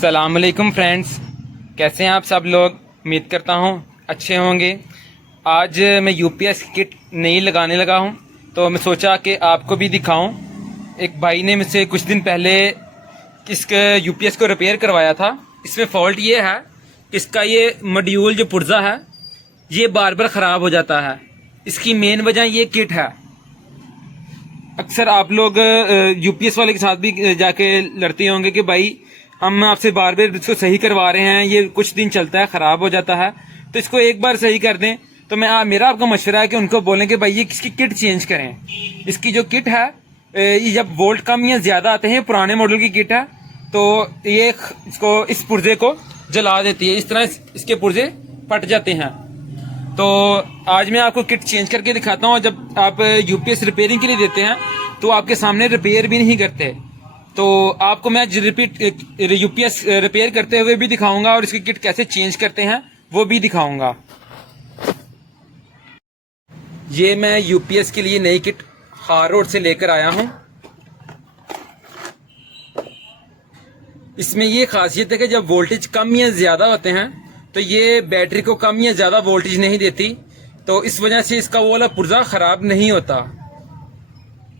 अस्सलाम वालेकुम फ्रेंड्स, कैसे हैं आप सब लोग। उम्मीद करता हूं अच्छे होंगे। आज मैं यूपीएस की किट नई लगाने लगा हूं, तो मैं सोचा कि आपको भी दिखाऊं। एक भाई ने मुझसे कुछ दिन पहले इसके यूपीएस को रिपेयर करवाया था। इसमें फॉल्ट ये है कि इसका ये मॉड्यूल जो पुर्जा है ये बार बार ख़राब हो जाता है। इसकी मेन वजह ये किट है। अक्सर आप लोग यूपीएस वाले के साथ भी जाके लड़ते होंगे कि भाई हम आपसे बार बार इसको सही करवा रहे हैं, ये कुछ दिन चलता है, ख़राब हो जाता है, तो इसको एक बार सही कर दें। तो मेरा आपको मशवरा है कि उनको बोलें कि भाई ये इसकी किट चेंज करें। इसकी जो किट है ये जब वोल्ट कम या ज़्यादा आते हैं, पुराने मॉडल की किट है, तो ये इसको इस पुर्जे को जला देती है। इस तरह इसके पुर्जे फट जाते हैं। तो आज मैं आपको किट चेंज करके दिखाता हूँ। जब आप यूपीएस रिपेयरिंग के लिए देते हैं तो आपके सामने रिपेयर भी नहीं करते, तो आपको मैं यूपीएस रिपेयर करते हुए भी दिखाऊंगा और इसकी किट कैसे चेंज करते हैं वो भी दिखाऊंगा। ये मैं यूपीएस के लिए नई किट हार रोड से लेकर आया हूँ। इसमें ये खासियत है कि जब वोल्टेज कम या ज्यादा होते हैं तो ये बैटरी को कम या ज्यादा वोल्टेज नहीं देती, तो इस वजह से इसका वो वाला पुर्जा खराब नहीं होता।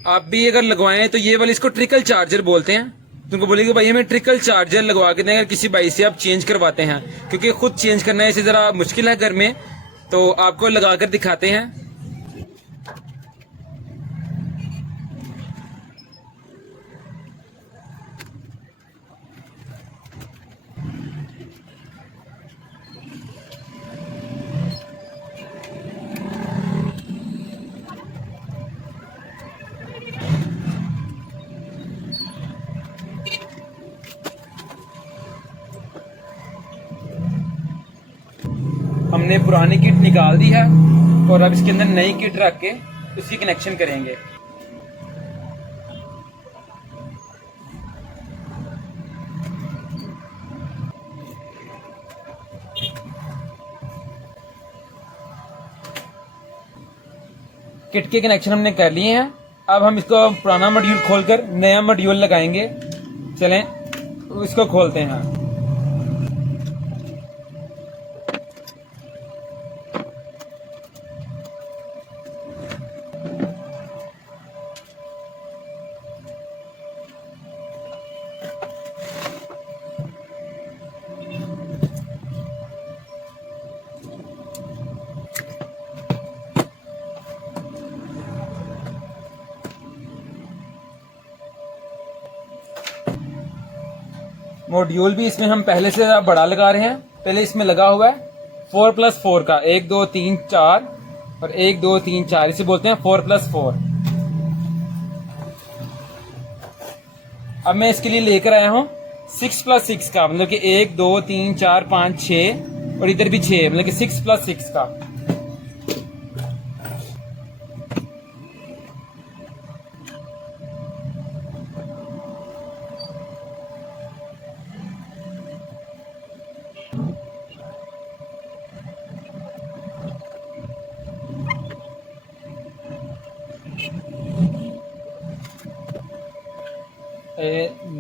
आप भी अगर लगवाएं तो ये वाली इसको ट्रिकल चार्जर बोलते हैं। तुमको बोलेंगे भाई हमें ट्रिकल चार्जर लगवा के दें, अगर किसी भाई से आप चेंज करवाते हैं, क्योंकि खुद चेंज करना इसे जरा मुश्किल है घर में, तो आपको लगा कर दिखाते हैं। हमने पुरानी किट निकाल दी है और अब इसके अंदर नई किट रख के उसकी कनेक्शन करेंगे। किट के कनेक्शन हमने कर लिए हैं। अब हम इसको पुराना मॉड्यूल खोलकर नया मॉड्यूल लगाएंगे। चलें इसको खोलते हैं। मॉड्यूल भी इसमें हम पहले से बड़ा लगा रहे हैं। पहले इसमें लगा हुआ है 4+4 का, 1 2 3 4 और 1 2 3 4, इसे बोलते हैं 4+4। अब मैं इसके लिए लेकर आया हूं 6+6 का, मतलब कि 1 2 3 4 5 6 और इधर भी 6, मतलब कि 6+6 का।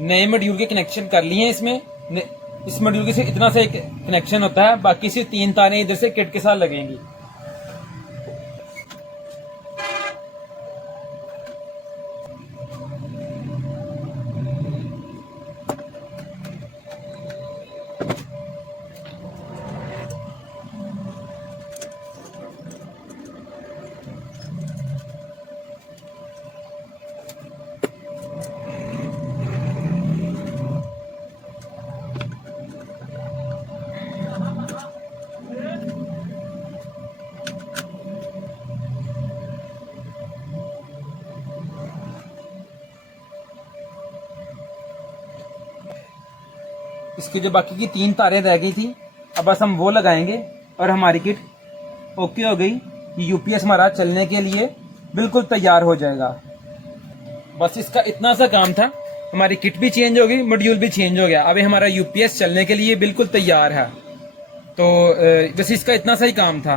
नए मॉड्यूल के कनेक्शन कर लिए हैं इसमें। इस मॉड्यूल के से इतना सा एक कनेक्शन होता है, बाकी से 3 तारें इधर से किट के साथ लगेंगी। इसकी जो बाकी की 3 तारें रह गई थी, अब बस हम वो लगाएंगे और हमारी किट ओके हो गई। यूपीएस हमारा चलने के लिए बिल्कुल तैयार हो जाएगा। बस इसका इतना सा काम था। हमारी किट भी चेंज हो गई, मॉड्यूल भी चेंज हो गया। अभी हमारा यूपीएस चलने के लिए बिल्कुल तैयार है। तो बस इसका इतना सा ही काम था।